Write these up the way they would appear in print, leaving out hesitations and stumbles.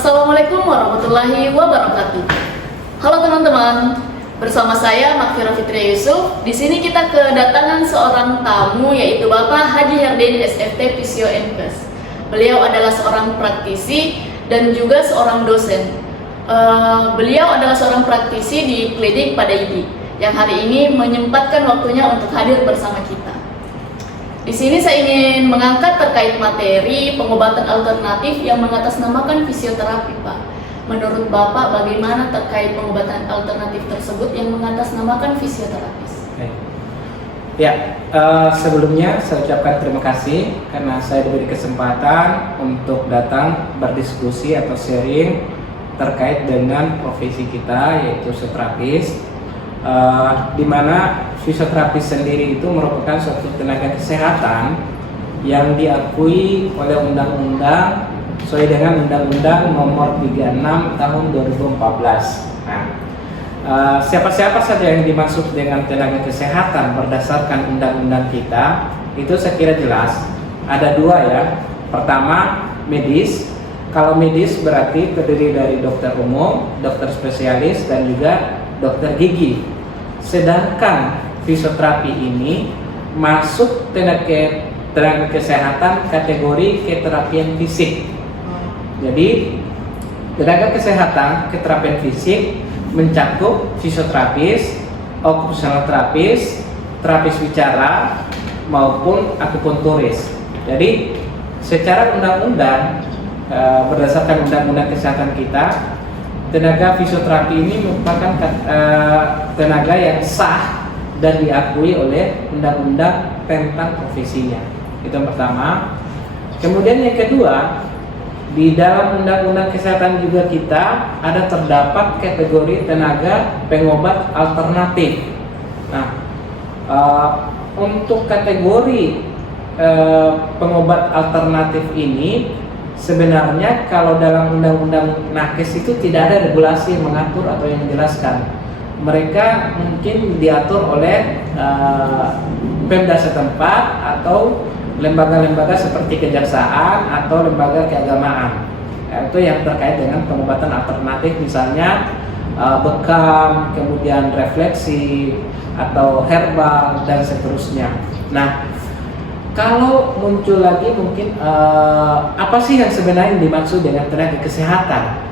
Assalamualaikum warahmatullahi wabarakatuh. Halo teman-teman, bersama saya Makfira Fitria Yusuf. Di sini kita kedatangan seorang tamu, yaitu Bapak Haji Herdeni SFT Physio Nkes. Beliau adalah seorang praktisi dan juga seorang dosen. Beliau adalah seorang praktisi di klinik pada Idi yang hari ini menyempatkan waktunya untuk hadir bersama kita. Di sini saya ingin mengangkat terkait materi pengobatan alternatif yang mengatasnamakan fisioterapi, Pak. Menurut Bapak, bagaimana terkait pengobatan alternatif tersebut yang mengatasnamakan fisioterapis? Ya, sebelumnya saya ucapkan terima kasih karena saya diberi kesempatan untuk datang berdiskusi atau sharing terkait dengan profesi kita, yaitu fisioterapis. Di mana fisioterapis sendiri itu merupakan suatu tenaga kesehatan yang diakui oleh undang-undang sesuai dengan Undang-Undang Nomor 36 Tahun 2014. Nah, siapa-siapa saja yang dimaksud dengan tenaga kesehatan berdasarkan undang-undang kita itu saya kira jelas. Ada dua ya. Pertama, medis. Kalau medis berarti terdiri dari dokter umum, dokter spesialis, dan juga dokter gigi. Sedangkan fisioterapi ini masuk tenaga kesehatan kategori keterapian fisik. Jadi tenaga kesehatan keterapian fisik mencakup fisioterapis, okupasional terapis, terapis bicara maupun akupunturis. Jadi secara undang-undang berdasarkan undang-undang kesehatan kita, tenaga fisioterapi ini merupakan tenaga yang sah dan diakui oleh undang-undang tentang profesinya. Itu yang pertama. Kemudian yang kedua, di dalam undang-undang kesehatan juga kita ada terdapat kategori tenaga pengobat alternatif. Nah, untuk kategori pengobat alternatif ini sebenarnya kalau dalam undang-undang nakes itu tidak ada regulasi yang mengatur atau yang menjelaskan. Mereka mungkin diatur oleh Pemda setempat atau lembaga-lembaga seperti kejaksaan atau lembaga keagamaan. Itu yang terkait dengan pengobatan alternatif, misalnya bekam, kemudian refleksi atau herbal dan seterusnya. Nah, kalau muncul lagi mungkin apa sih yang sebenarnya dimaksud dengan tenaga kesehatan?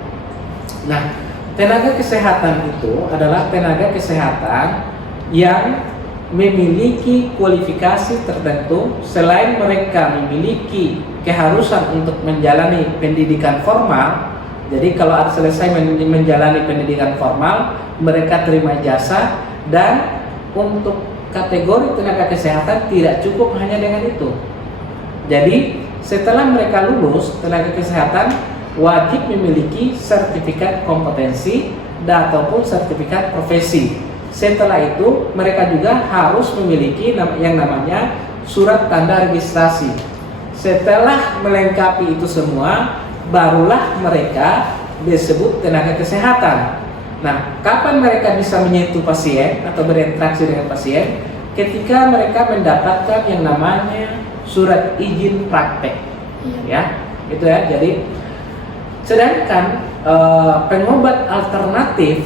Nah, tenaga kesehatan itu adalah tenaga kesehatan yang memiliki kualifikasi tertentu selain mereka memiliki keharusan untuk menjalani pendidikan formal. Jadi kalau ada selesai menjalani pendidikan formal, mereka terima jasa, dan untuk kategori tenaga kesehatan tidak cukup hanya dengan itu. Jadi setelah mereka lulus, tenaga kesehatan wajib memiliki sertifikat kompetensi dan ataupun sertifikat profesi. Setelah itu mereka juga harus memiliki yang namanya surat tanda registrasi. Setelah melengkapi itu semua, barulah mereka disebut tenaga kesehatan. Nah, kapan mereka bisa menyentuh pasien atau berinteraksi dengan pasien? Ketika mereka mendapatkan yang namanya surat izin praktek, ya, itu ya. Jadi, sedangkan pengobat alternatif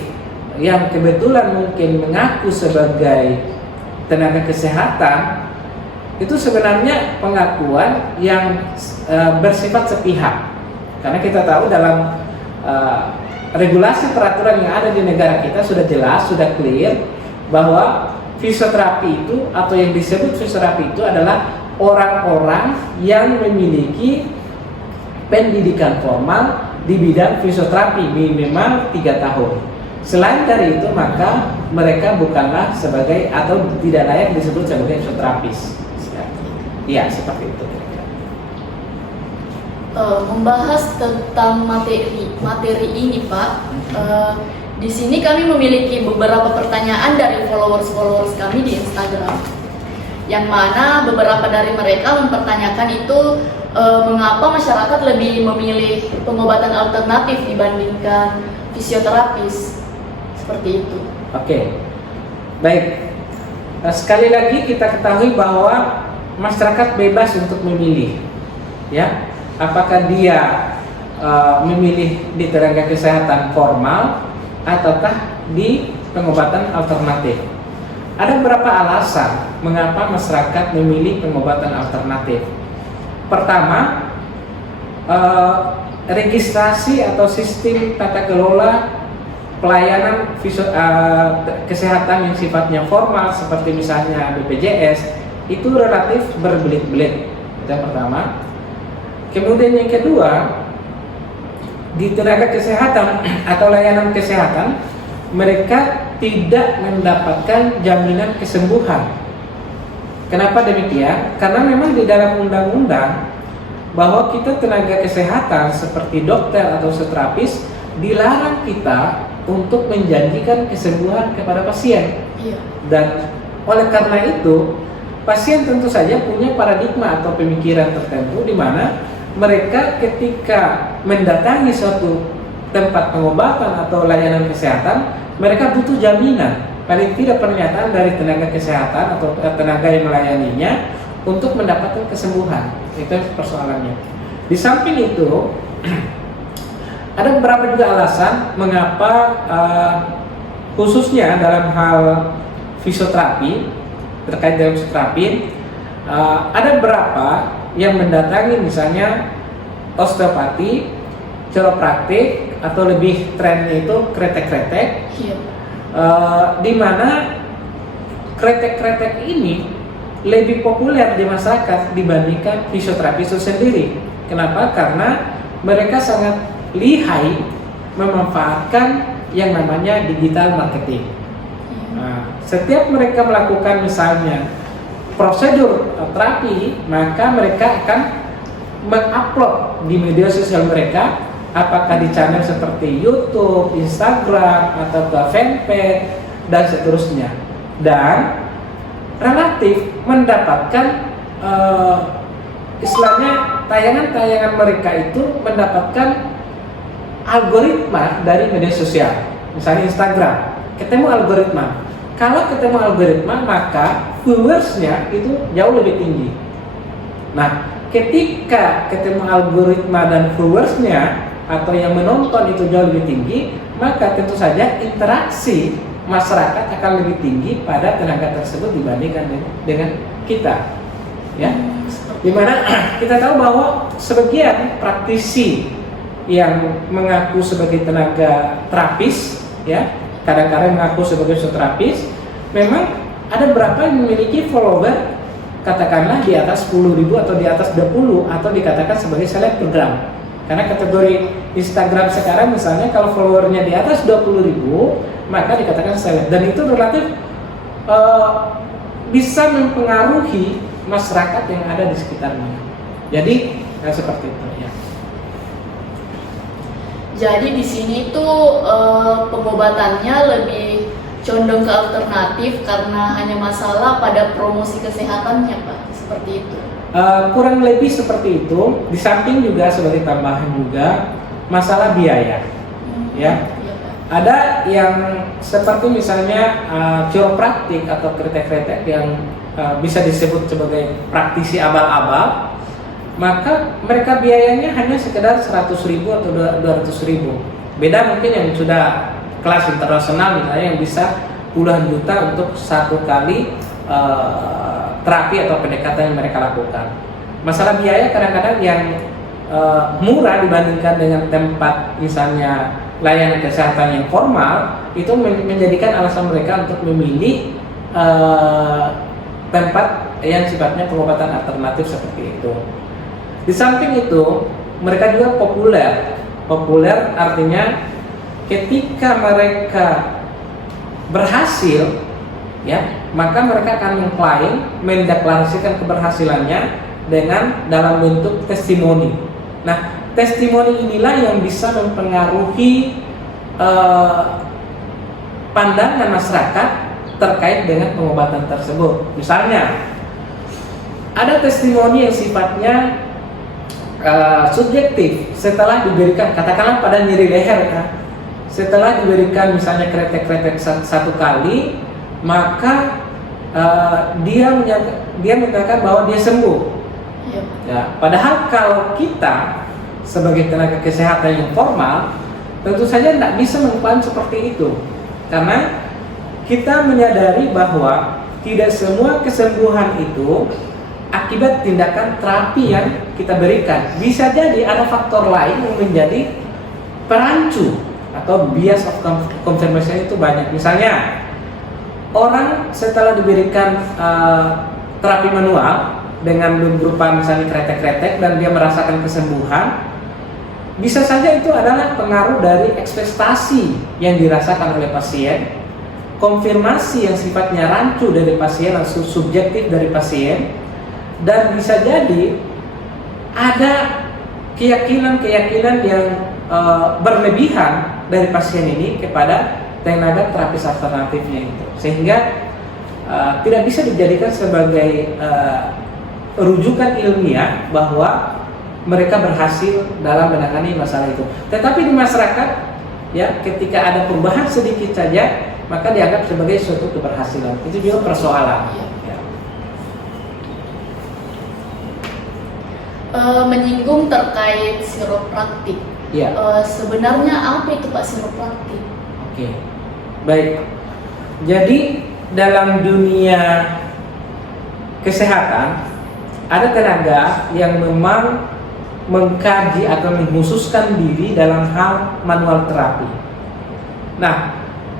yang kebetulan mungkin mengaku sebagai tenaga kesehatan itu sebenarnya pengakuan yang bersifat sepihak, karena kita tahu dalam regulasi peraturan yang ada di negara kita sudah jelas, sudah clear bahwa fisioterapi itu atau yang disebut fisioterapi itu adalah orang-orang yang memiliki pendidikan formal di bidang fisioterapi minimal 3 tahun. Selain dari itu, maka mereka bukanlah sebagai atau tidak layak disebut sebagai fisioterapis. Iya, seperti itu. Membahas tentang materi ini, Pak. Di sini kami memiliki beberapa pertanyaan dari followers kami di Instagram, yang mana beberapa dari mereka mempertanyakan itu mengapa masyarakat lebih memilih pengobatan alternatif dibandingkan fisioterapis, seperti itu. Oke, baik. Sekali lagi kita ketahui bahwa masyarakat bebas untuk memilih, ya, apakah dia memilih di tenaga kesehatan formal ataukah di pengobatan alternatif. Ada beberapa alasan mengapa masyarakat memilih pengobatan alternatif. Pertama, registrasi atau sistem tata kelola pelayanan kesehatan yang sifatnya formal seperti misalnya BPJS itu relatif berbelit-belit. Itu yang pertama. Kemudian yang kedua, di tenaga kesehatan atau layanan kesehatan mereka tidak mendapatkan jaminan kesembuhan. Kenapa demikian? Karena memang di dalam undang-undang bahwa kita tenaga kesehatan seperti dokter atau terapis dilarang kita untuk menjanjikan kesembuhan kepada pasien. Iya. Dan oleh karena itu pasien tentu saja punya paradigma atau pemikiran tertentu di mana mereka ketika mendatangi suatu tempat pengobatan atau layanan kesehatan, mereka butuh jaminan, paling tidak pernyataan dari tenaga kesehatan atau tenaga yang melayaninya untuk mendapatkan kesembuhan. Itu persoalannya. Di samping itu, ada beberapa juga alasan mengapa khususnya dalam hal fisioterapi, terkait dengan fisioterapi, ada beberapa yang mendatangi misalnya osteopati, chiropraktik, atau lebih trennya itu kretek-kretek, Iya. di mana kretek-kretek ini lebih populer di masyarakat dibandingkan fisioterapi itu sendiri. Kenapa? Karena mereka sangat lihai memanfaatkan yang namanya digital marketing. Nah, setiap mereka melakukan misalnya prosedur terapi, maka mereka akan mengupload di media sosial mereka, apakah di channel seperti YouTube, Instagram, atau ke fanpage dan seterusnya, dan relatif mendapatkan istilahnya tayangan-tayangan mereka itu mendapatkan algoritma dari media sosial. Misalnya Instagram, ketemu algoritma. Kalau ketemu algoritma, maka viewersnya itu jauh lebih tinggi. Nah, ketika ketemu algoritma dan viewersnya atau yang menonton itu jauh lebih tinggi, maka tentu saja interaksi masyarakat akan lebih tinggi pada tenaga tersebut dibandingkan dengan kita, ya. Dimana kita tahu bahwa sebagian praktisi yang mengaku sebagai tenaga terapis, ya, kadang-kadang mengaku sebagai terapis, memang ada berapa yang memiliki follower katakanlah di atas 10.000 atau di atas 20 atau dikatakan sebagai selebgram. Karena kategori Instagram sekarang misalnya kalau followernya di atas 20.000 maka dikatakan seleb, dan itu relatif bisa mempengaruhi masyarakat yang ada di sekitarnya. Jadi seperti itu, ya. Jadi di sini tuh pengobatannya lebih condong ke alternatif karena hanya masalah pada promosi kesehatannya, Pak. Seperti itu. Kurang lebih seperti itu. Di samping juga sebagai tambahan juga masalah biaya, ya. Iya, Pak. Ada yang seperti misalnya chiropraktik atau kretek-kretek yang bisa disebut sebagai praktisi abal-abal, maka mereka biayanya hanya sekedar 100.000 atau 200.000. Beda mungkin yang sudah kelas internasional misalnya yang bisa puluhan juta untuk satu kali terapi atau pendekatan yang mereka lakukan. Masalah biaya kadang-kadang yang murah dibandingkan dengan tempat misalnya layanan kesehatan yang formal, itu menjadikan alasan mereka untuk memilih tempat yang sifatnya pengobatan alternatif seperti itu. Di samping itu, mereka juga populer. Populer artinya ketika mereka berhasil, ya, maka mereka akan mengklaim, mendeklarasikan keberhasilannya dengan dalam bentuk testimoni. Nah, testimoni inilah yang bisa mempengaruhi pandangan masyarakat terkait dengan pengobatan tersebut. Misalnya, ada testimoni yang sifatnya subjektif setelah diberikan, katakanlah pada nyeri leher, ya. Setelah diberikan misalnya kretek-kretek satu kali, maka dia menyatakan bahwa dia sembuh. Iya. Ya, padahal kalau kita sebagai tenaga kesehatan yang formal, tentu saja tidak bisa melakukan seperti itu, karena kita menyadari bahwa tidak semua kesembuhan itu akibat tindakan terapi yang kita berikan. Bisa jadi ada faktor lain yang menjadi perancu atau bias of confirmation itu banyak. Misalnya orang setelah diberikan terapi manual dengan berupa misalnya kretek-kretek dan dia merasakan kesembuhan, bisa saja itu adalah pengaruh dari ekspektasi yang dirasakan oleh pasien, konfirmasi yang sifatnya rancu dari pasien atau subjektif dari pasien, dan bisa jadi ada keyakinan-keyakinan yang berlebihan dari pasien ini kepada tenaga terapis alternatifnya itu, sehingga tidak bisa dijadikan sebagai rujukan ilmiah bahwa mereka berhasil dalam menangani masalah itu. Tetapi di masyarakat, ya, ketika ada perubahan sedikit saja, maka dianggap sebagai suatu keberhasilan. Itu juga persoalan. Ya. Menyinggung terkait siropraktik. Ya. Sebenarnya apa itu Pak siropraktik? Oke, baik. Jadi dalam dunia kesehatan ada tenaga yang memang mengkaji atau mengkhususkan diri dalam hal manual terapi. Nah,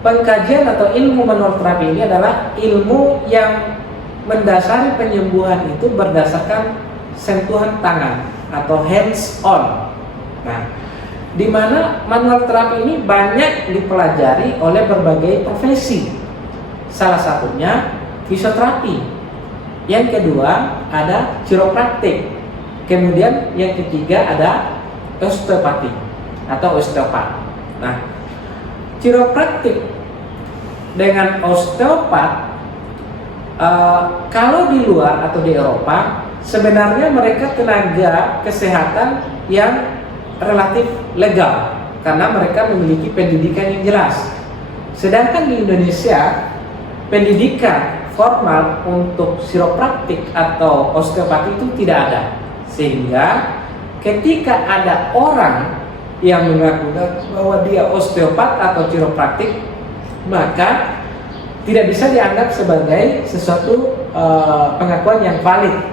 pengkajian atau ilmu manual terapi ini adalah ilmu yang mendasari penyembuhan itu berdasarkan sentuhan tangan atau hands on. Nah, di mana manual terapi ini banyak dipelajari oleh berbagai profesi. Salah satunya fisioterapi. Yang kedua ada chiropraktik. Kemudian yang ketiga ada osteopati atau osteopat. Nah, chiropraktik dengan osteopat kalau di luar atau di Eropa sebenarnya mereka tenaga kesehatan yang relatif legal karena mereka memiliki pendidikan yang jelas. Sedangkan di Indonesia pendidikan formal untuk chiropraktik atau osteopati itu tidak ada. Sehingga ketika ada orang yang mengaku bahwa dia osteopat atau chiropraktik, maka tidak bisa dianggap sebagai sesuatu pengakuan yang valid,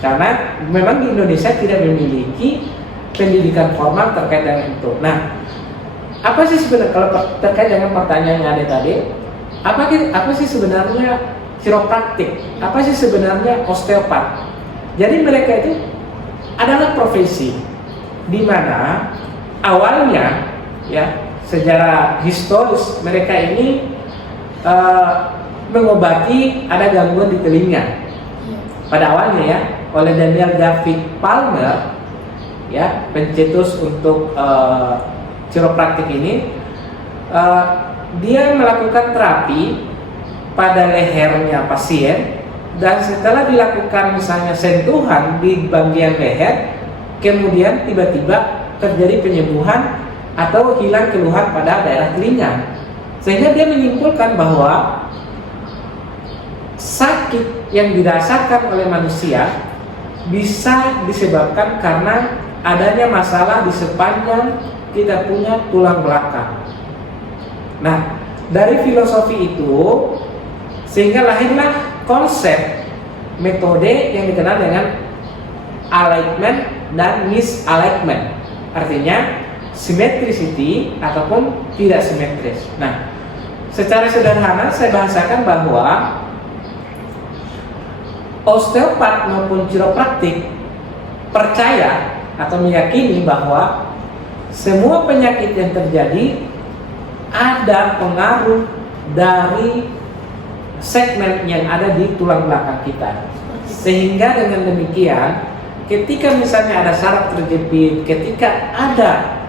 karena memang di Indonesia tidak memiliki pendidikan formal terkait dengan itu. Nah, apa sih sebenarnya kalau terkait dengan pertanyaan yang ada tadi? Apa sih sebenarnya chiropraktik? Apa sih sebenarnya osteopat? Jadi mereka itu adalah profesi di mana awalnya, ya, secara historis mereka ini mengobati ada gangguan di telinga. Pada awalnya, ya, oleh Daniel David Palmer, ya, pencetus untuk chiropraktik ini, dia melakukan terapi pada lehernya pasien. Dan setelah dilakukan misalnya sentuhan di bagian leher, kemudian tiba-tiba terjadi penyembuhan atau hilang keluhan pada daerah telinga. Sehingga dia menyimpulkan bahwa sakit yang dirasakan oleh manusia bisa disebabkan karena adanya masalah di sepanjang kita punya tulang belakang. Nah, dari filosofi itu sehingga lahirlah konsep metode yang dikenal dengan alignment dan misalignment, artinya symmetricity ataupun tidak simetris. Nah, secara sederhana saya bahasakan bahwa osteopat maupun chiropraktik percaya atau meyakini bahwa semua penyakit yang terjadi ada pengaruh dari segmen yang ada di tulang belakang kita. Sehingga dengan demikian, ketika misalnya ada saraf terjepit, ketika ada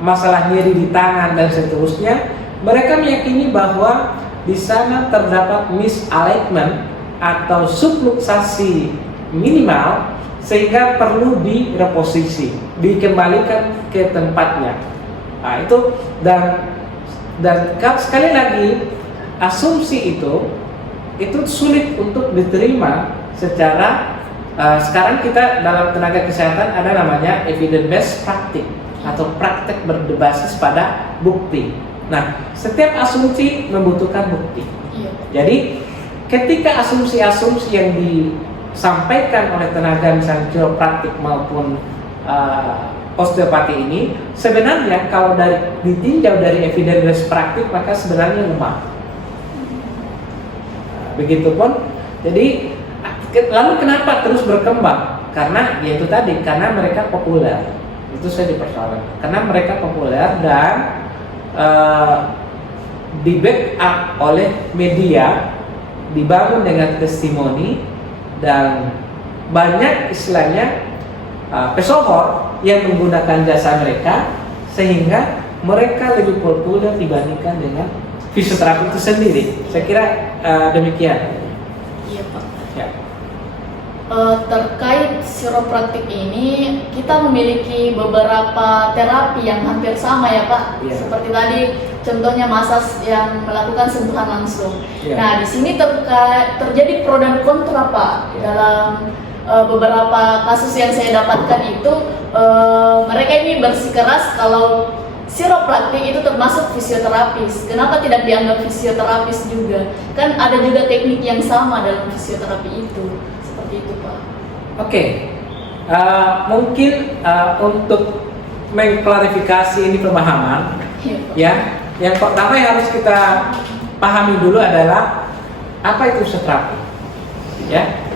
masalah nyeri di tangan dan seterusnya, mereka meyakini bahwa di sana terdapat misalignment atau subluxasi minimal sehingga perlu direposisi, dikembalikan ke tempatnya. Nah, itu dan sekali lagi asumsi itu sulit untuk diterima secara sekarang kita dalam tenaga kesehatan ada namanya evidence based practice atau praktek berbasis pada bukti. Nah, setiap asumsi membutuhkan bukti. Iya. Jadi ketika asumsi-asumsi yang disampaikan oleh tenaga misalnya kiropraktik maupun osteopati ini sebenarnya kalau ditinjau dari evidence based practice maka sebenarnya lemah. Begitupun, jadi lalu kenapa terus berkembang? Karena yaitu tadi, karena mereka populer. Itu saya dipersoalkan. Karena mereka populer dan di backup oleh media, dibangun dengan testimoni dan banyak istilahnya pesohor yang menggunakan jasa mereka sehingga mereka lebih populer dibandingkan dengan fisioterapi itu sendiri. Saya kira demikian. Iya Pak. Ya. Terkait chiropraktik ini kita memiliki beberapa terapi yang hampir sama ya Pak. Iya. Seperti tadi contohnya masas yang melakukan sentuhan langsung. Iya. Nah di sini terjadi pro dan kontra Pak. Iya. Dalam beberapa kasus yang saya dapatkan itu mereka ini bersikeras kalau chiropraktik itu termasuk fisioterapis. Kenapa tidak dianggap fisioterapis juga? Kan ada juga teknik yang sama dalam fisioterapi itu. Seperti itu Pak. Oke. Mungkin untuk mengklarifikasi ini pemahaman, Iya, Pak. ya. Yang pertama yang harus kita pahami dulu adalah apa itu fisioterapi. Ya.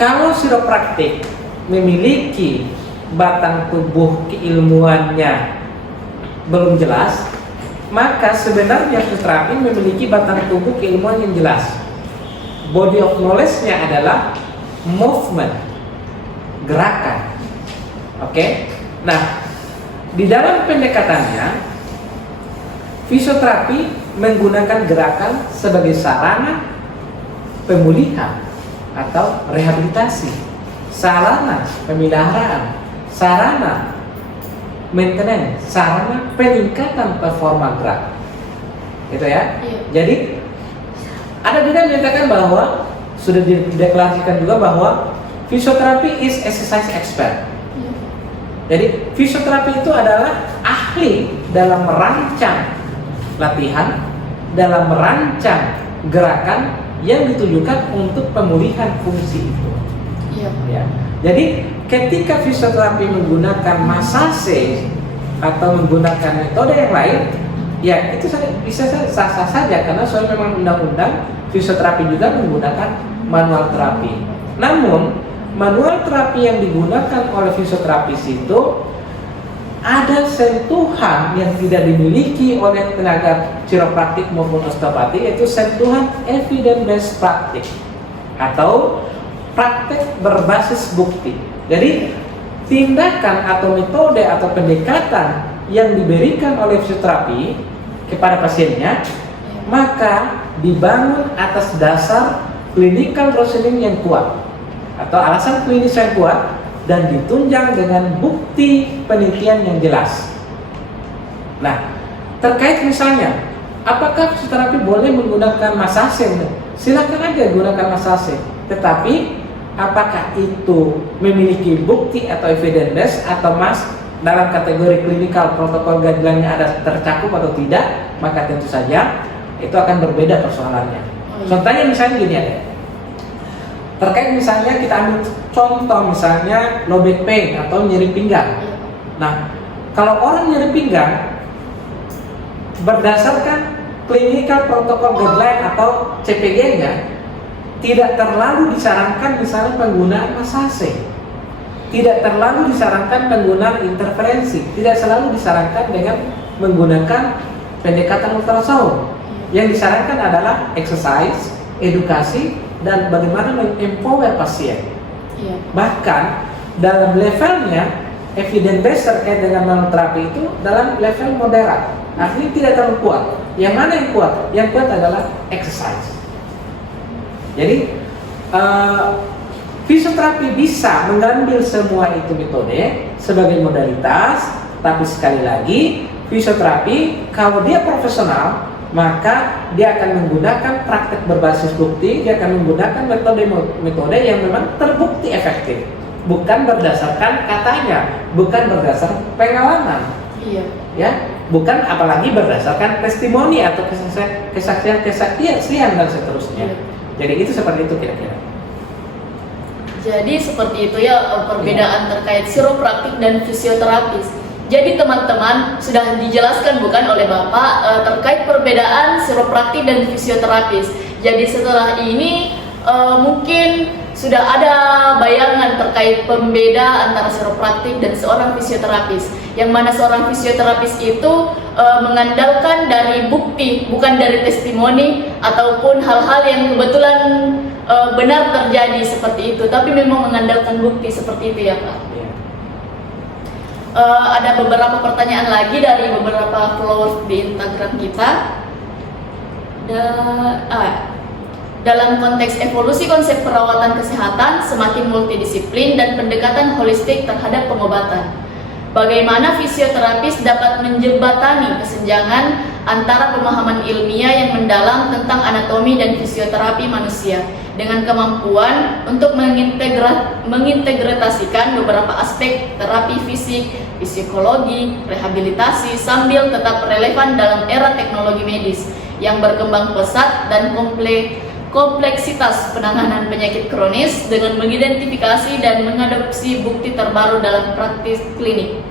Kalau chiropraktik memiliki batang tubuh keilmuannya belum jelas, maka sebenarnya fisioterapi memiliki batang tubuh keilmuan yang jelas. Body of knowledge-nya adalah movement, gerakan. Oke? Nah, di dalam pendekatannya fisioterapi menggunakan gerakan sebagai sarana pemulihan atau rehabilitasi, sarana pemeliharaan, sarana maintenance, sarana peningkatan performa gerak, gitu ya. Iya. Jadi ada juga menyatakan bahwa sudah dideklarasikan juga bahwa fisioterapi is exercise expert. Iya. Jadi fisioterapi itu adalah ahli dalam merancang latihan, dalam merancang gerakan yang ditujukan untuk pemulihan fungsi itu. Iya. Ya. Jadi ketika fisioterapi menggunakan massage atau menggunakan metode yang lain, ya itu bisa sah-sah saja karena soal memang undang-undang fisioterapi juga menggunakan manual terapi. Namun manual terapi yang digunakan oleh fisioterapis itu ada sentuhan yang tidak dimiliki oleh tenaga chiropraktik maupun osteopati, yaitu sentuhan evidence based practice atau praktek berbasis bukti. Jadi tindakan atau metode atau pendekatan yang diberikan oleh fisioterapi kepada pasiennya maka dibangun atas dasar clinical reasoning yang kuat atau alasan klinis yang kuat dan ditunjang dengan bukti penelitian yang jelas. Nah, terkait misalnya apakah fisioterapi boleh menggunakan massage? Silakan aja gunakan massage, tetapi apakah itu memiliki bukti atau evidence base atau dalam kategori klinikal protokol guideline-nya ada tercakup atau tidak, maka tentu saja itu akan berbeda persoalannya. Contohnya misalnya gini ada. Terkait misalnya kita ambil contoh misalnya low back pain atau nyeri pinggang. Nah, kalau orang nyeri pinggang berdasarkan clinical protocol guideline atau CPG-nya tidak terlalu disarankan misalnya penggunaan massage, tidak terlalu disarankan penggunaan interferensi, tidak selalu disarankan dengan menggunakan pendekatan ultrasound. Yang disarankan adalah exercise, edukasi, dan bagaimana meng-empower pasien. Iya. Bahkan dalam levelnya evidence based terkait dengan manual terapi itu dalam level moderat, artinya tidak terlalu kuat. Yang mana yang kuat? Yang kuat adalah exercise. Jadi fisioterapi bisa mengambil semua itu metode sebagai modalitas, tapi sekali lagi fisioterapi kalau dia profesional maka dia akan menggunakan praktek berbasis bukti, dia akan menggunakan metode yang memang terbukti efektif, bukan berdasarkan katanya, bukan berdasarkan pengalaman. Iya. Ya, bukan apalagi berdasarkan testimoni atau kesaksian dan seterusnya. Iya. Jadi itu seperti itu kira-kira. Jadi seperti itu ya perbedaan terkait chiropraktik dan fisioterapis. Jadi teman-teman sudah dijelaskan bukan oleh Bapak terkait perbedaan chiropraktik dan fisioterapis. Jadi setelah ini mungkin sudah ada bayangan terkait pembeda antara chiropraktik dan seorang fisioterapis. Yang mana seorang fisioterapis itu mengandalkan dari bukti, bukan dari testimoni ataupun hal-hal yang kebetulan benar terjadi seperti itu, tapi memang mengandalkan bukti seperti itu ya Pak. Ada beberapa pertanyaan lagi dari beberapa followers di Instagram kita. Dalam konteks evolusi konsep perawatan kesehatan semakin multidisiplin dan pendekatan holistik terhadap pengobatan, bagaimana fisioterapis dapat menjembatani kesenjangan antara pemahaman ilmiah yang mendalam tentang anatomi dan fisioterapi manusia dengan kemampuan untuk mengintegrasikan beberapa aspek terapi fisik, psikologi, rehabilitasi sambil tetap relevan dalam era teknologi medis yang berkembang pesat dan kompleksitas penanganan penyakit kronis dengan mengidentifikasi dan mengadopsi bukti terbaru dalam praktis klinik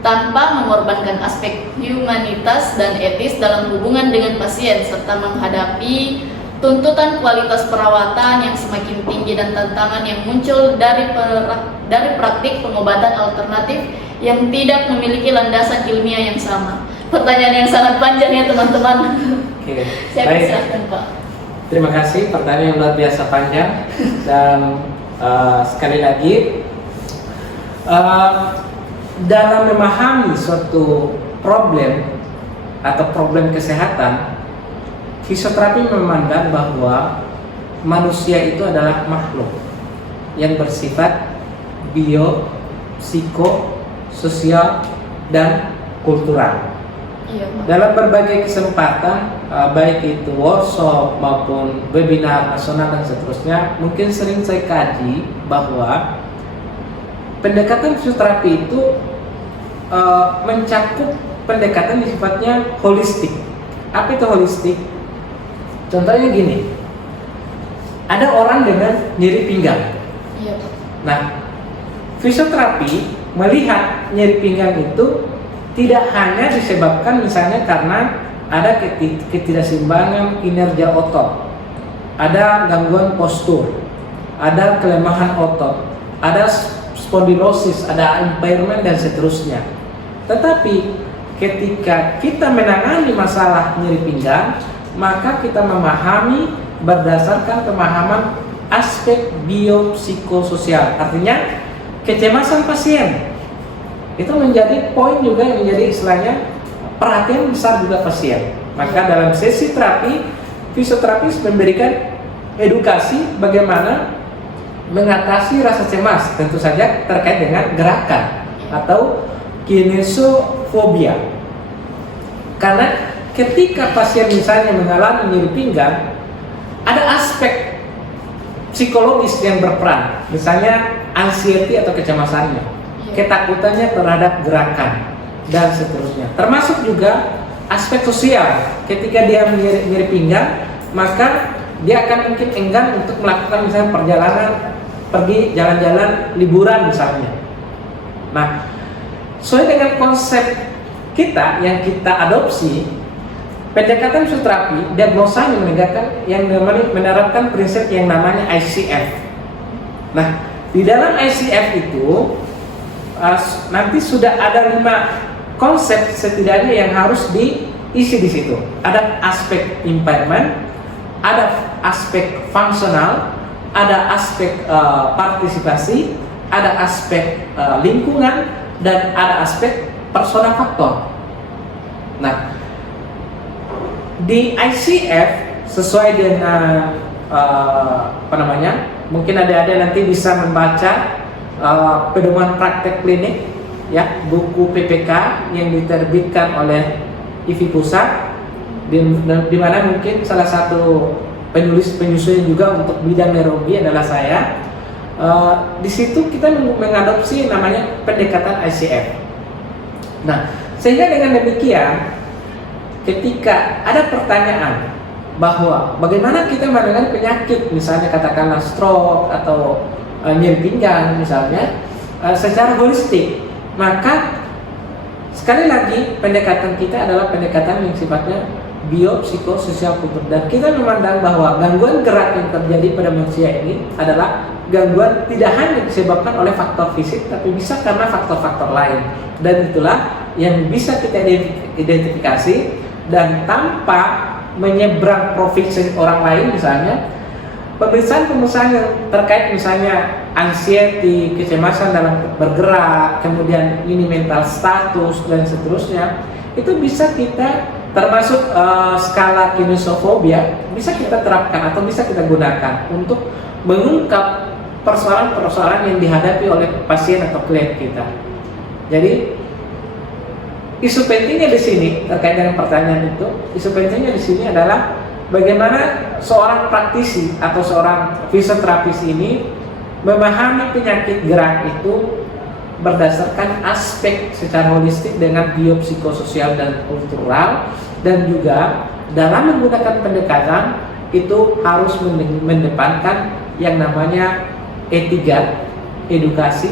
tanpa mengorbankan aspek humanitas dan etis dalam hubungan dengan pasien serta menghadapi tuntutan kualitas perawatan yang semakin tinggi dan tantangan yang muncul dari praktik pengobatan alternatif yang tidak memiliki landasan ilmiah yang sama. Pertanyaan yang sangat panjang ya teman-teman. Oke. Saya Baik. persilahkan Pak. Terima kasih, pertanyaan yang luar biasa panjang dan sekali lagi dalam memahami suatu problem atau problem kesehatan, fisioterapi memandang bahwa manusia itu adalah makhluk yang bersifat bio, psiko, sosial, dan kultural. Iya, Pak. Dalam berbagai kesempatan, baik itu workshop maupun webinar nasional dan seterusnya, mungkin sering saya kaji bahwa pendekatan fisioterapi itu mencakup pendekatan yang sifatnya holistik. Apa itu holistik? Contohnya gini, ada orang dengan nyeri pinggang. Iya, Pak. Nah, fisioterapi melihat nyeri pinggang itu tidak hanya disebabkan misalnya karena ada ketidakseimbangan kinerja otot, ada gangguan postur, ada kelemahan otot, ada spondylosis, ada impairment dan seterusnya. Tetapi ketika kita menangani masalah nyeri pinggang, maka kita memahami berdasarkan pemahaman aspek biopsikososial. Artinya kecemasan pasien itu menjadi poin juga yang menjadi istilahnya perhatian besar juga pasien. Maka dalam sesi terapi, fisioterapis memberikan edukasi bagaimana mengatasi rasa cemas, tentu saja terkait dengan gerakan atau kinesofobia. Karena ketika pasien misalnya mengalami nyeri pinggang, ada aspek psikologis yang berperan, misalnya anxiety atau kecemasannya, ketakutannya terhadap gerakan dan seterusnya. Termasuk juga aspek sosial. Ketika dia nyeri pinggang, maka dia akan mungkin enggan untuk melakukan misalnya perjalanan, pergi jalan-jalan liburan misalnya. Nah, sesuai dengan konsep kita yang kita adopsi, pendekatan fisioterapi diagnosa yang menerapkan prinsip yang namanya ICF. Nah, di dalam ICF itu nanti sudah ada 5 konsep setidaknya yang harus diisi di situ. Ada aspek impairment, ada aspek fungsional, ada aspek partisipasi, ada aspek lingkungan, dan ada aspek personal faktor. Nah, di ICF sesuai dengan mungkin ada nanti bisa membaca pedoman praktek klinik ya, buku PPK yang diterbitkan oleh IFI Pusat di mana mungkin salah satu penulis penyusun juga untuk bidang neurologi adalah saya. Di situ kita mengadopsi namanya pendekatan ICF. Nah, sehingga dengan demikian ketika ada pertanyaan bahwa bagaimana kita menangani penyakit, misalnya katakanlah stroke atau nyeri pinggang misalnya, secara holistik, maka sekali lagi pendekatan kita adalah pendekatan yang sifatnya biopsikososial kultur, dan kita memandang bahwa gangguan gerak yang terjadi pada manusia ini adalah gangguan tidak hanya disebabkan oleh faktor fisik, tapi bisa karena faktor-faktor lain, dan itulah yang bisa kita identifikasi, dan tanpa menyeberang provinsi orang lain. Misalnya pemeriksaan yang terkait misalnya anxiety, kecemasan dalam bergerak, kemudian ini mental status dan seterusnya, itu bisa kita termasuk skala kinesofobia bisa kita terapkan atau bisa kita gunakan untuk mengungkap persoalan-persoalan yang dihadapi oleh pasien atau klien kita. Jadi isu pentingnya di sini terkait dengan pertanyaan itu, isu pentingnya di sini adalah bagaimana seorang praktisi atau seorang fisioterapis ini memahami penyakit gerak itu berdasarkan aspek secara holistik dengan biopsikososial dan kultural, dan juga dalam menggunakan pendekatan itu harus mendepankan yang namanya E3, edukasi,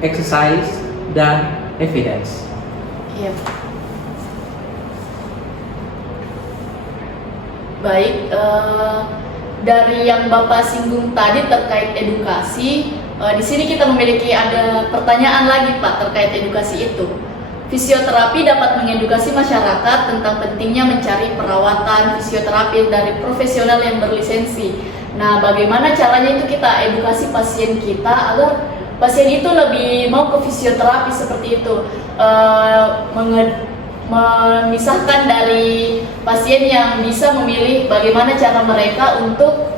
exercise, dan evidence. Iya. Baik, dari yang Bapak singgung tadi terkait edukasi, di sini kita memiliki ada pertanyaan lagi Pak terkait edukasi itu. Fisioterapi dapat mengedukasi masyarakat tentang pentingnya mencari perawatan fisioterapi dari profesional yang berlisensi. Nah, bagaimana caranya itu kita edukasi pasien kita agar pasien itu lebih mau ke fisioterapi seperti itu, memisahkan dari pasien yang bisa memilih bagaimana cara mereka untuk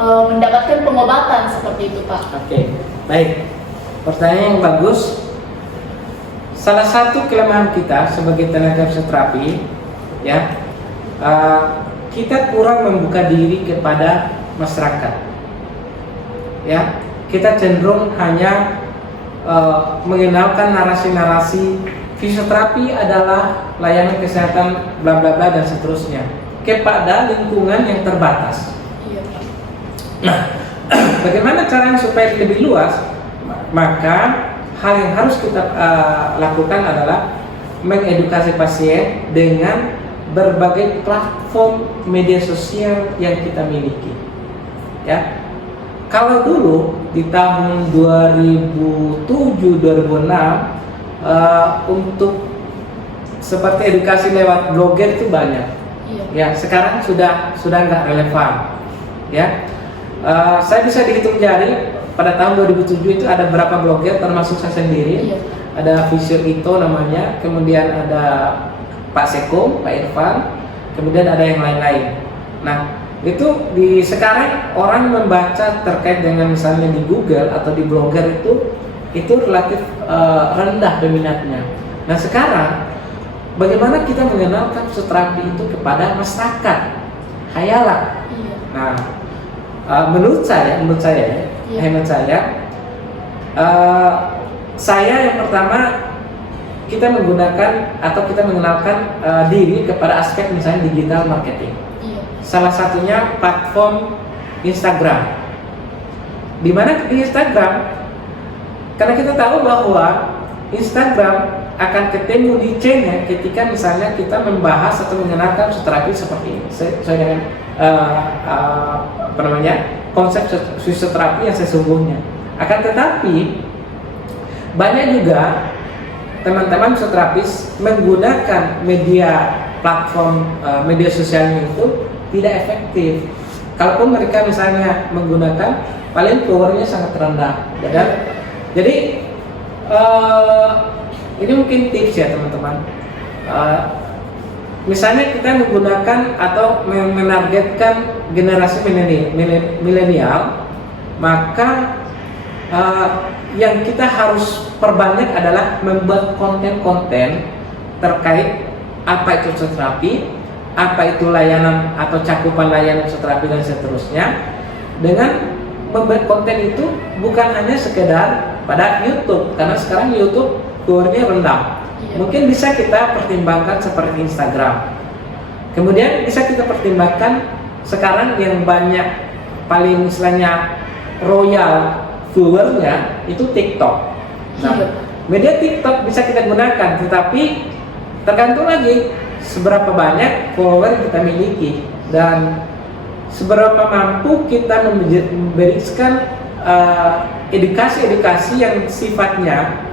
mendapatkan pengobatan seperti itu Pak. Oke, baik. Pertanyaan yang bagus. Salah satu kelemahan kita sebagai tenaga fisioterapi, ya, kita kurang membuka diri kepada masyarakat. Ya, kita cenderung hanya mengenalkan narasi-narasi fisioterapi adalah layanan kesehatan bla bla bla dan seterusnya kepada lingkungan yang terbatas. Iya Pak. Nah, bagaimana caranya supaya lebih luas? Maka hal yang harus kita lakukan adalah mengedukasi pasien dengan berbagai platform media sosial yang kita miliki. Ya, kalau dulu di tahun 2007-2006 untuk seperti edukasi lewat blogger itu banyak. Iya. Ya, sekarang sudah nggak relevan. Ya, saya bisa dihitung jari. Pada tahun 2007 itu ada berapa blogger, termasuk saya sendiri. Iya. Ada Fisio Ito namanya, kemudian ada Pak Seko, Pak Irfan, kemudian ada yang lain-lain. Nah, itu sekarang orang membaca terkait dengan misalnya di Google atau di blogger itu relatif rendah peminatnya. Nah, sekarang bagaimana kita mengenalkan fisioterapi itu kepada masyarakat? Hayalah. Iya. Nah, menurut saya, Iya. hemat saya yang pertama kita menggunakan atau kita mengenalkan diri kepada aspek misalnya digital marketing. Iya. Salah satunya platform Instagram. Di mana di Instagram, karena kita tahu bahwa Instagram akan ketemu di chain-nya ketika misalnya kita membahas atau mengenalkan fisioterapi seperti ini, sesuai dengan konsep fisioterapi yang sesungguhnya. Akan tetapi banyak juga teman-teman fisioterapis menggunakan platform media sosialnya itu tidak efektif. Kalaupun mereka misalnya menggunakan, paling powernya sangat rendah. Jadi ini mungkin tips ya teman-teman. Misalnya kita menggunakan atau menargetkan generasi milenial, maka yang kita harus perbanyak adalah membuat konten-konten terkait apa itu fisioterapi, apa itu layanan atau cakupan layanan fisioterapi dan seterusnya, dengan membuat konten itu bukan hanya sekedar pada YouTube, karena sekarang YouTube powernya rendah. Mungkin bisa kita pertimbangkan seperti Instagram. Kemudian bisa kita pertimbangkan sekarang yang banyak paling istilahnya royal viewernya itu TikTok. Nah, media TikTok bisa kita gunakan, tetapi tergantung lagi seberapa banyak follower kita miliki dan seberapa mampu kita memberikan edukasi-edukasi yang sifatnya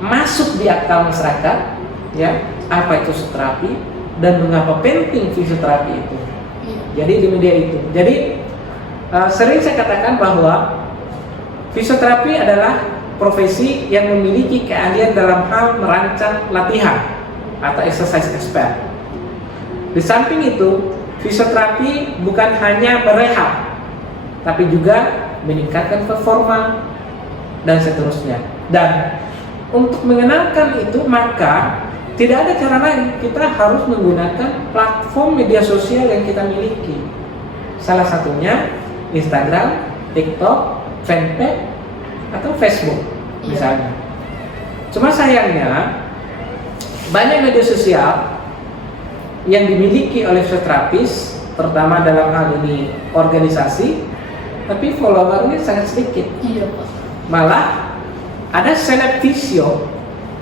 masuk di akal masyarakat, ya, apa itu fisioterapi dan mengapa penting fisioterapi itu. Jadi di media itu. Jadi sering saya katakan bahwa fisioterapi adalah profesi yang memiliki keahlian dalam hal merancang latihan atau exercise expert. Di samping itu, fisioterapi bukan hanya merehab, tapi juga meningkatkan performa dan seterusnya. Dan untuk mengenalkan itu, maka tidak ada cara lain, kita harus menggunakan platform media sosial yang kita miliki. Salah satunya Instagram, TikTok, fanpage, atau Facebook misalnya. Cuma sayangnya banyak media sosial yang dimiliki oleh fisioterapis, terutama dalam hal ini organisasi, tapi followernya sangat sedikit. Iya, Pak. Malah ada seleb fisio.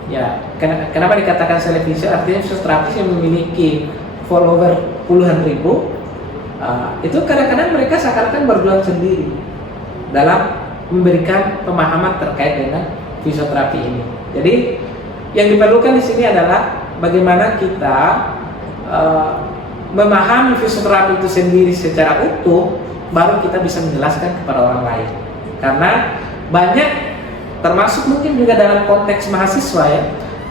Ya, kenapa dikatakan seleb fisio? Artinya fisioterapis yang memiliki follower puluhan ribu. Itu kadang-kadang mereka seakan-akan berjuang sendiri dalam memberikan pemahaman terkait dengan fisioterapi ini. Jadi yang diperlukan di sini adalah bagaimana kita memahami fisioterapi itu sendiri secara utuh, baru kita bisa menjelaskan kepada orang lain. Karena banyak, termasuk mungkin juga dalam konteks mahasiswa ya,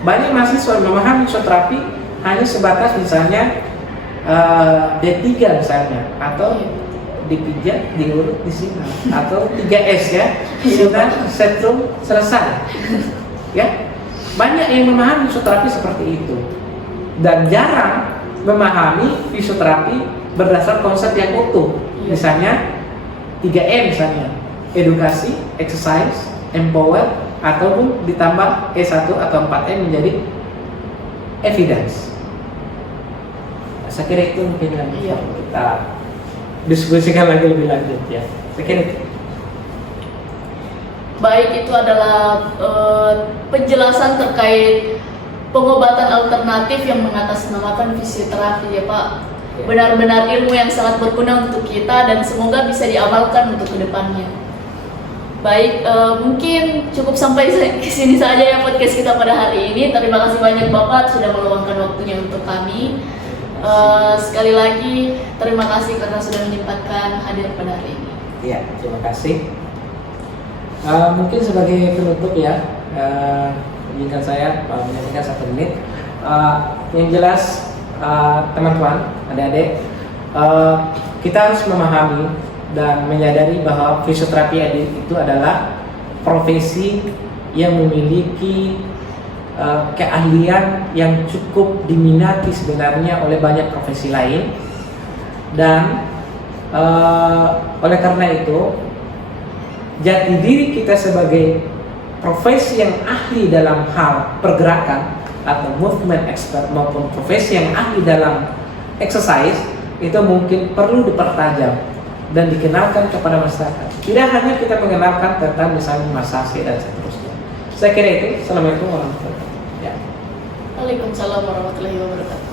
banyak mahasiswa yang memahami fisioterapi hanya sebatas misalnya D3 misalnya, atau dipijat, diurut, disinar, atau 3S ya, sinar, setrum, selesai. Ya, banyak yang memahami fisioterapi seperti itu dan jarang memahami fisioterapi berdasar konsep yang utuh. Misalnya 3M misalnya, edukasi, exercise, empower, ataupun ditambah E1 atau 4M menjadi evidence. Saya kira itu mungkin yang kita diskusikan lagi lebih lanjut ya. Saya kira itu. Baik, itu adalah penjelasan terkait pengobatan alternatif yang mengatasnamakan fisioterapi ya Pak. Benar-benar ilmu yang sangat berguna untuk kita dan semoga bisa diamalkan untuk kedepannya. Baik, mungkin cukup sampai ke sini saja ya podcast kita pada hari ini. Terima kasih banyak Bapak sudah meluangkan waktunya untuk kami. Sekali lagi terima kasih karena sudah menyempatkan hadir pada hari ini. Iya, terima kasih. Mungkin sebagai penutup ya, izinkan saya menyampaikan 1 menit. Yang jelas teman-teman, adik-adik, kita harus memahami dan menyadari bahwa fisioterapi itu adalah profesi yang memiliki keahlian yang cukup diminati sebenarnya oleh banyak profesi lain. Dan oleh karena itu, jati diri kita sebagai profesi yang ahli dalam hal pergerakan atau movement expert maupun profesi yang ahli dalam exercise itu mungkin perlu dipertajam dan dikenalkan kepada masyarakat. Tidak hanya kita mengenalkan tentang misalnya massage dan seterusnya. Saya kira itu. Assalamualaikum warahmatullahi wabarakatuh. Waalaikumsalam warahmatullahi wabarakatuh.